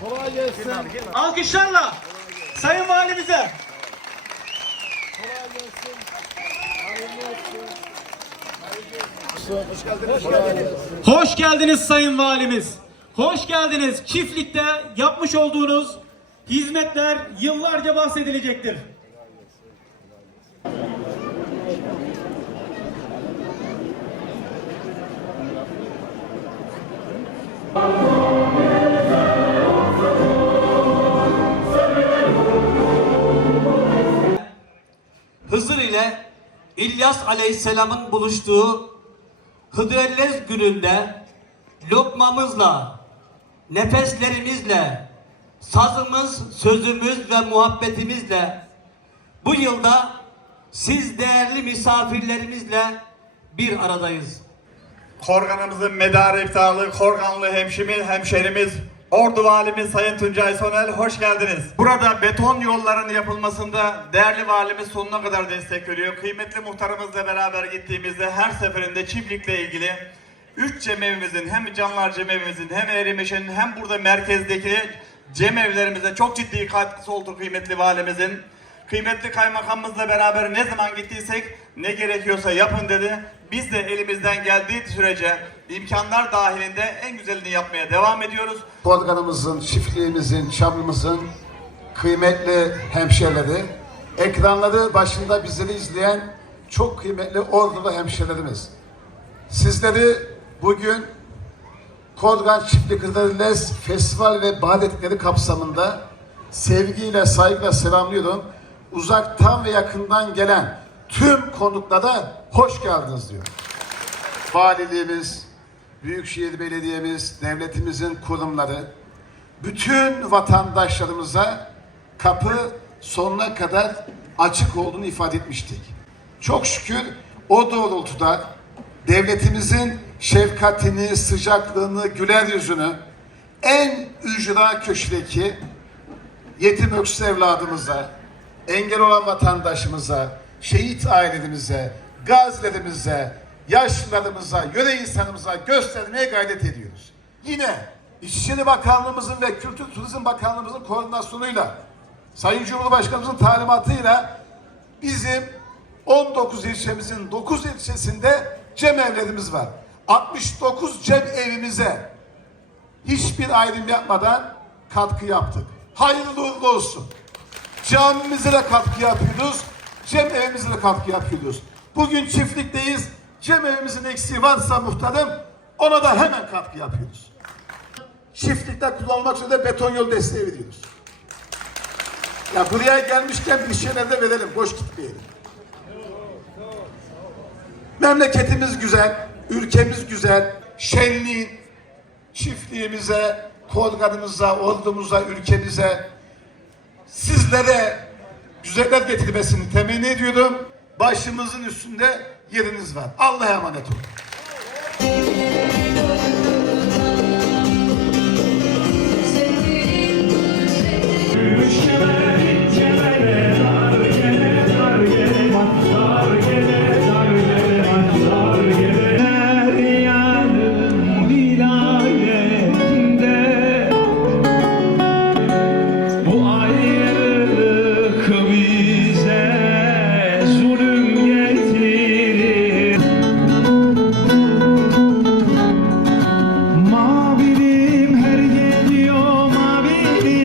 Kolay gelsin. Alkışlarla Sayın Valimize. Kolay gelsin. Hayırlı olsun. Hoş geldiniz. Kolay gelsin. Hoş geldiniz Sayın Valimiz. Hoş geldiniz. Çiftlikte yapmış olduğunuz hizmetler yıllarca bahsedilecektir. İle İlyas Aleyhisselam'ın buluştuğu Hıdrellez gününde lokmamızla, nefeslerimizle, sazımız, sözümüz ve muhabbetimizle bu yılda siz değerli misafirlerimizle bir aradayız. Korganımızın medarı iftiharlı Korganlı hemşimiz, hemşerimiz, Ordu Valimiz Sayın Tuncay Sonel hoş geldiniz. Burada beton yolların yapılmasında değerli valimiz sonuna kadar destek veriyor. Kıymetli muhtarımızla beraber gittiğimizde her seferinde çiftlikle ilgili üç cemevimizin hem Canlar cemevimizin hem Erimeşe'nin hem burada merkezdeki cemevlerimize çok ciddi katkısı oldu kıymetli valimizin. Kıymetli kaymakamımızla beraber ne zaman gittiysek ne gerekiyorsa yapın dedi. Biz de elimizden geldiği sürece imkanlar dahilinde en güzelini yapmaya devam ediyoruz. Organımızın, çiftliğimizin, çamımızın kıymetli hemşerileri, ekranları başında bizleri izleyen çok kıymetli ordulu hemşerilerimiz. Sizleri bugün Kodgan Çiftlik Hıdrellez Festival ve Badetleri kapsamında sevgiyle, saygıyla selamlıyorum. Uzaktan ve yakından gelen tüm konuklara hoş geldiniz diyor. Valiliğimiz, Büyükşehir Belediye'miz, devletimizin kurumları, bütün vatandaşlarımıza kapı sonuna kadar açık olduğunu ifade etmiştik. Çok şükür o doğrultuda devletimizin şefkatini, sıcaklığını, güler yüzünü en ücra köşedeki yetim öksüz evladımıza, engel olan vatandaşımıza, şehit ailelerimize, gazilerimize, yaşlılarımıza, yöre insanımıza göstermeye gayret ediyoruz. Yine İçişleri Bakanlığımızın ve Kültür Turizm Bakanlığımızın koordinasyonuyla, Sayın Cumhurbaşkanımızın talimatıyla bizim 19 ilçemizin 9 ilçesinde cem evlerimiz var. 69 cem evimize hiçbir ayrım yapmadan katkı yaptık. Hayırlı uğurlu olsun. Camimize de katkı yapıyoruz. Cem evimize de katkı yapıyoruz. Bugün çiftlikteyiz. Cem evimizin eksiği varsa muhtarım ona da hemen katkı yapıyoruz. Çiftlikte kullanılmak üzere beton yol desteği veriyoruz. Ya buraya gelmişken bir şeyler de verelim. Boş gitmeyelim. Memleketimiz güzel, ülkemiz güzel. Şenliğin çiftliğimize, korganımıza, ordumuza, ülkemize sizlere güzeller getirmesini temenni ediyorum. Başımızın üstünde yeriniz var. Allah'a emanet olun.